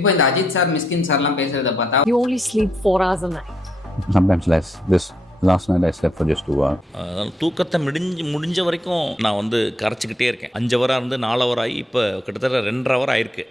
இப்போ இந்த அஜித் சார், மிஸ்கின் சார்லாம் பேசுறத பார்த்தா You only sleep 4 hours a night. Sometimes less. This last night I slept for just 2 hours. தூக்கத்தை முடிஞ்ச வரைக்கும் நான் வந்து கரைச்சிக்கிட்டே இருக்கேன். 5 ஹவராக இருந்து 4 ஹவர் ஆகி இப்போ கிட்டத்தட்ட 2.5 ஹவர் ஆயிருக்கு.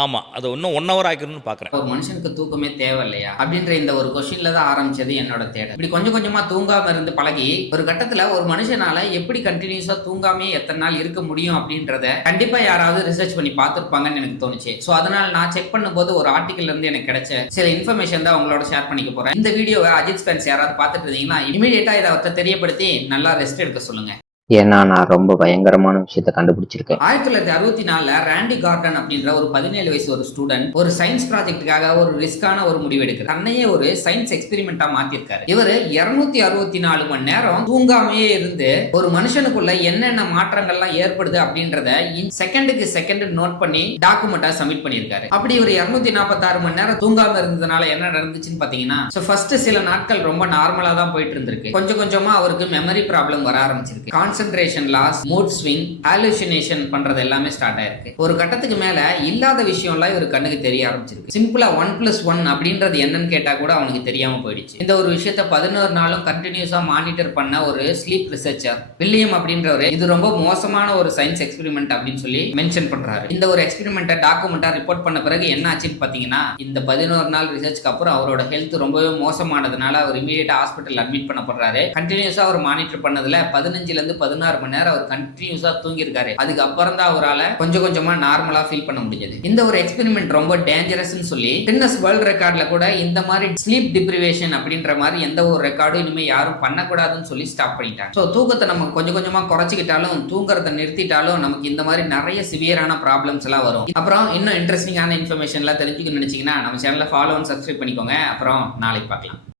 ஆமாம், அது இன்னும் 1 ஹவர் ஆகிக்கணும்னு பார்க்குறேன். ஒரு மனுஷனுக்கு தூக்கமே தேவை இல்லையா அப்படின்ற இந்த ஒரு கொஸ்டின்ல தான் ஆரம்பிச்சது என்னோட தேடல். இப்படி கொஞ்சம் கொஞ்சமா தூங்காம இருந்து பழகி ஒரு கட்டத்துல ஒரு மனுஷனால எப்படி கண்டினியூஸா தூங்காமே எத்தனை நாள் இருக்க முடியும் அப்படின்றத கண்டிப்பா யாராவது ரிசர்ச் பண்ணி பார்த்துருப்பாங்கன்னு எனக்கு தோணுச்சு. ஸோ அதனால நான் செக் பண்ணும்போது ஒரு ஆர்டிகல்ல இருந்து எனக்கு கிடைச்ச சில இன்ஃபர்மேஷன் தான் உங்களோட ஷேர் பண்ணிக்க போறேன். இந்த வீடியோவை அஜித் ஃபேன்ஸ் யாராவது பார்த்துட்டு இருந்தீங்கன்னா இமீடியட்டா இதை அவர்கிட்ட தெரியப்படுத்தி நல்லா ரெஸ்ட் எடுக்க சொல்லுங்க. ஏன்னா நான் ரொம்ப பயங்கரமான விஷயத்த கண்டுபிடிச்சிருக்கேன். 1964 ராண்டி கார்டன் அப்படின்ற ஒரு 17 வயசு ஒரு ஸ்டூடெண்ட் ஒரு சயின்ஸ் ப்ராஜெக்டுக்காக ஒரு ரிஸ்கான ஒரு முடிவு எடுக்கிறார். தன்னையே ஒரு சயின்ஸ் எக்ஸ்பெரிமெண்டா மாத்திருக்காரு. இவர் 264 மணி நேரம் தூங்காமையே இருந்து ஒரு மனுஷனுக்குள்ள என்னென்ன மாற்றங்கள்லாம் ஏற்படுது அப்படின்றத செகண்டுக்கு செகண்ட் நோட் பண்ணி டாக்குமெண்டா சப்மிட் பண்ணியிருக்காரு. அப்படி ஒரு 246 மணி நேரம் தூங்காம இருந்ததுனால என்ன நடந்துச்சுன்னு பாத்தீங்கன்னா, ஃபர்ஸ்ட் சில நாட்கள் ரொம்ப நார்மலா தான் போயிட்டு இருந்திருக்கு. கொஞ்சம் கொஞ்சமா அவருக்கு மெமரி ப்ராப்ளம் வர ஆரம்பிச்சிருக்கு. Concentration loss, mood swing, hallucination பண்றது எல்லாமே ஸ்டார்ட் ஆயிருக்கு. ஒரு கட்டத்துக்கு மேல இல்லாத விஷயம்லாம் இவர் கண்ணுக்கு தெரிய ஆரம்பிச்சிருக்கு. சிம்பிளா 1+1 அப்படின்றது என்னன்னு கேட்டா கூட அவனுக்கு தெரியாம போயிடுச்சு. இந்த ஒரு விஷயத்த 11 நாளும் கண்டினியூஸா மானிட்டர் பண்ண ஒரு ஸ்லீப் ரிசர்ச்சர் வில்லியம் அப்படின்றவரு இது ரொம்ப மோசமான ஒரு சயின்ஸ் எக்ஸ்பெரிமெண்ட் அப்படின்னு சொல்லி மென்ஷன் பண்றாரு. இந்த ஒரு எக்ஸ்பெரிமெண்ட்டை டாக்குமெண்டா ரிப்போர்ட் பண்ண பிறகு என்ன ஆச்சுன்னு பாத்தீங்கன்னா, இந்த 11 நாள் ரிசர்ச்க்கு அப்புறம் அவரோட ஹெல்த் ரொம்பவே மோசமானதுனால அவர் இமீடியட்டா ஹாஸ்பிட்டல் அட்மிட் பண்ணப்படுறாரு. கண்டினியூஸா அவர் மானிட்டர் பண்ணதுல 15ல இருந்து 16 மணி நேரம் அவர் கண்டினியூஸா தூங்கியிருக்காரு. அதுக்கப்புறம் தான் அவரால் கொஞ்சம் கொஞ்சமா நார்மலா ஃபீல் பண்ண முடிஞ்சது. இந்த ஒரு எக்ஸ்பெரிமெண்ட் ரொம்ப டேஞ்சரஸ்னு சொல்லி கின்னஸ் வேர்ல்ட் ரெக்கார்ட்ல கூட இந்த மாதிரி ஸ்லீப் டிப்ரிவேஷன் அப்படின்ற மாதிரி எந்த ஒரு ரெக்கார்டும் இனிமே யாரும் பண்ணக்கூடாதுன்னு சொல்லி ஸ்டாப் பண்ணிட்டாங்க. ஸோ தூக்கத்தை நம்ம கொஞ்சம் கொஞ்சமா குறைச்சிக்கிட்டாலும் தூங்குறதை நிறுத்திட்டாலும் நமக்கு இந்த மாதிரி நிறைய சிவியரான ப்ராப்ளம்ஸ் எல்லாம் வரும். அப்புறம் இன்னும் இன்ட்ரெஸ்டிங்கான இன்ஃபர்மேஷன்லாம் தெரிஞ்சுக்கணும்னு நினைச்சீங்கன்னா நம்ம சேனலை ஃபாலோ அண்ட் சப்ஸ்கிரைப் பண்ணிக்கோங்க. அப்புறம் நாளைக்கு பார்க்கலாம்.